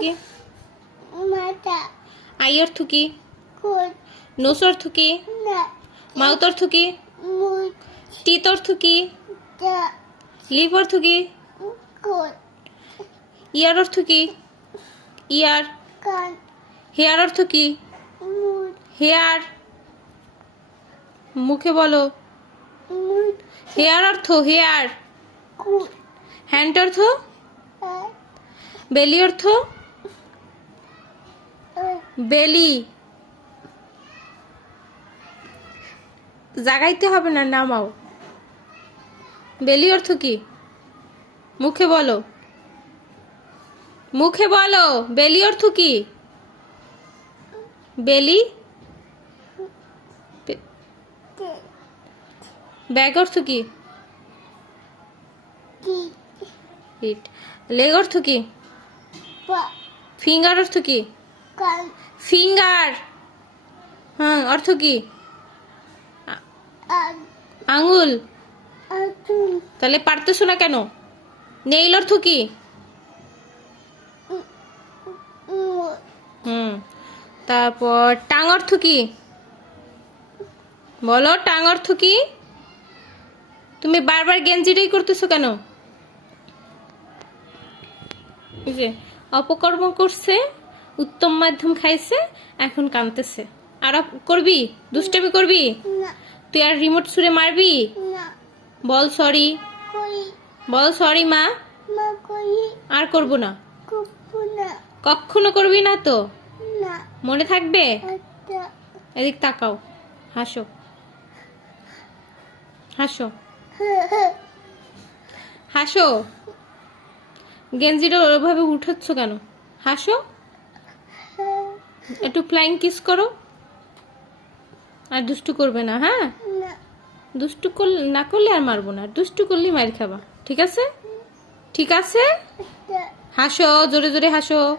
কি মাথা। আই অর্থ কি কোন নোস অর্থ কি না। মাউথ অর্থ কি মুখ টিথ অর্থ কি দা লিপ অর্থ কি কোন ইয়ার অর্থ কি ইয়ার হেয়ার অর্থ কি হেয়ার মুখে বলো হেয়ার অর্থ হেয়ার হ্যান্ড অর্থ বেলি অর্থ বেলি। জাগাইতে হবে না নামাও। বেলি অর্থ কি? মুখে বলো। মুখে বলো বেলি অর্থ কি? বেলি? ব্যাগ অর্থ কি? লেগ অর্থ কি? ফিঙ্গার অর্থ কি? ফিঙ্গার। হ্যাঁ অর্থ কি? আঙুল। তাহলে পারতেছো না কেন? নেইল অর্থ কি? হুম তারপর টাং অর্থ কি? বলো টাং অর্থ কি? তুমি বারবার গেঞ্জিটাই করতেছো কেন? যে অপকর্ম করছে। উত্তম মাধ্যম খাইছে এখন কানতেছে। আর করবি? দুষ্টামি করবি? তুই আর রিমোট ছুঁড়ে মারবি? বল সরি। বল সরি মা। আর করব না। কখনো করবি না তো? মনে থাকবে? এদিক তাকাও। হাসো। হাসো। হাসো। গেঞ্জিটা ওভাবে উঠাচ্ছ কেন? হাসো। একটু ফ্লাইং কিস করো। আর দুষ্টু করবে না হ্যাঁ? দুষ্টু করলে না করলে আর মারবো না। দুষ্টু করলে মার খাবা ঠিক আছে? ঠিক আছে? হাসো জোরে জোরে হাসো।